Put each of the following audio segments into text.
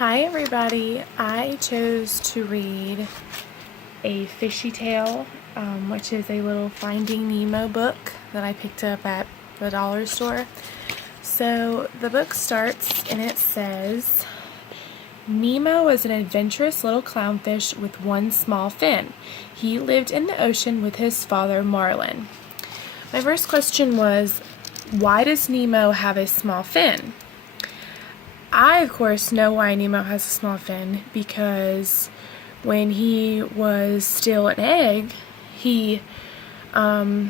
Hi everybody, I chose to read A Fishy Tale, which is a little Finding Nemo book that I picked up at the dollar store. So the book starts and it says, Nemo was an adventurous little clownfish with one small fin. He lived in the ocean with his father Marlin. My first question was, why does Nemo have a small fin? I, of course, know why Nemo has a small fin, because when he was still an egg, he was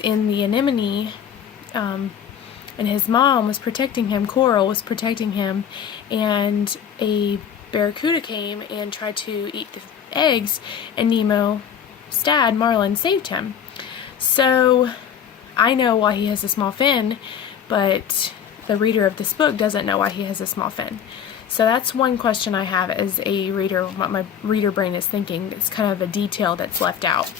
in the anemone, and his mom was protecting him, Coral was protecting him, and a barracuda came and tried to eat the eggs, and Nemo's dad, Marlin, saved him. So I know why he has a small fin, but the reader of this book doesn't know why he has a small fin. So that's one question I have as a reader, what my reader brain is thinking. It's kind of a detail that's left out.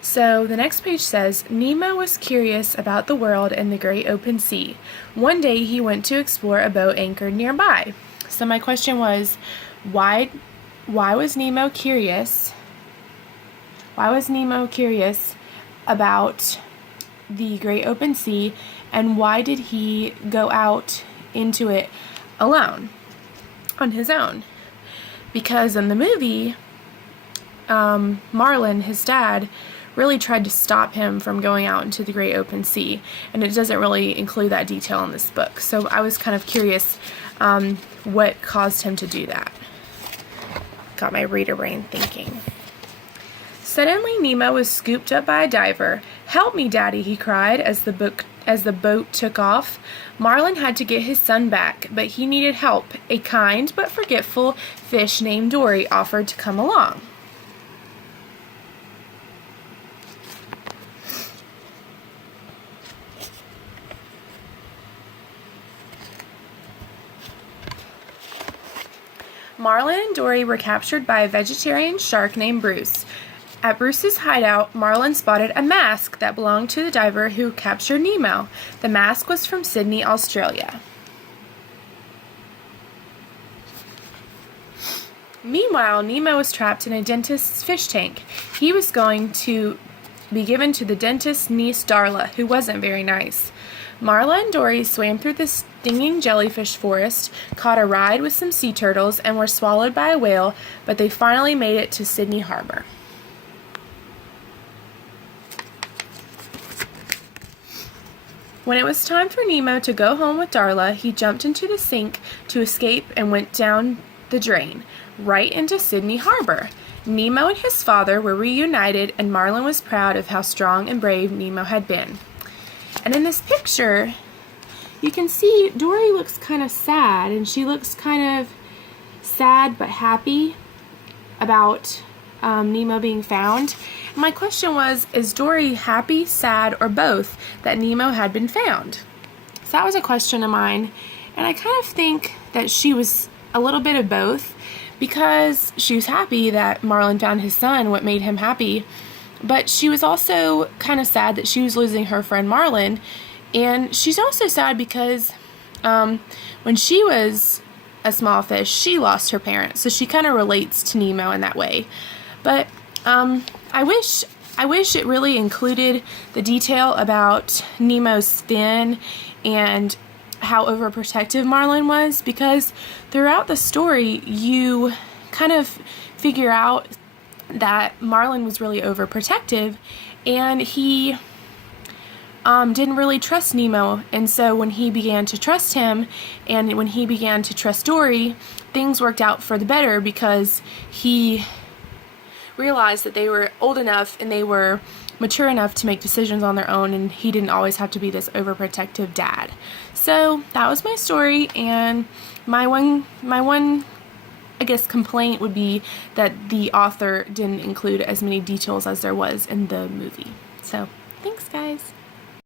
So the next page says, Nemo was curious about the world and the great open sea. One day he went to explore a boat anchored nearby. So my question was, why was Nemo curious? Why was Nemo curious about the great open sea, and why did he go out into it alone, on his own? Because in the movie, Marlin, his dad, really tried to stop him from going out into the great open sea, and it doesn't really include that detail in this book. So I was kind of curious what caused him to do that. Got my reader brain thinking. Suddenly, Nemo was scooped up by a diver. "Help me, Daddy," he cried as the boat took off. Marlin had to get his son back, but he needed help. A kind but forgetful fish named Dory offered to come along. Marlin and Dory were captured by a vegetarian shark named Bruce. At Bruce's hideout, Marlin spotted a mask that belonged to the diver who captured Nemo. The mask was from Sydney, Australia. Meanwhile, Nemo was trapped in a dentist's fish tank. He was going to be given to the dentist's niece, Darla, who wasn't very nice. Marla and Dory swam through the stinging jellyfish forest, caught a ride with some sea turtles, and were swallowed by a whale, but they finally made it to Sydney Harbor. When it was time for Nemo to go home with Darla, he jumped into the sink to escape and went down the drain, right into Sydney Harbor. Nemo and his father were reunited, and Marlin was proud of how strong and brave Nemo had been. And in this picture, you can see Dory looks kind of sad, and she looks kind of sad but happy about Nemo being found. And my question was, is Dory happy, sad, or both that Nemo had been found? So that was a question of mine, and I kind of think that she was a little bit of both, because she was happy that Marlin found his son, what made him happy, but she was also kind of sad that she was losing her friend Marlin, and she's also sad because when she was a small fish, she lost her parents, so she kind of relates to Nemo in that way. But I wish it really included the detail about Nemo's fin and how overprotective Marlin was, because throughout the story you kind of figure out that Marlin was really overprotective, and he didn't really trust Nemo, and so when he began to trust him and when he began to trust Dory, things worked out for the better, because he realized that they were old enough and they were mature enough to make decisions on their own, and he didn't always have to be this overprotective dad. So that was my story, and my one I guess complaint would be that the author didn't include as many details as there was in the movie. So thanks, guys.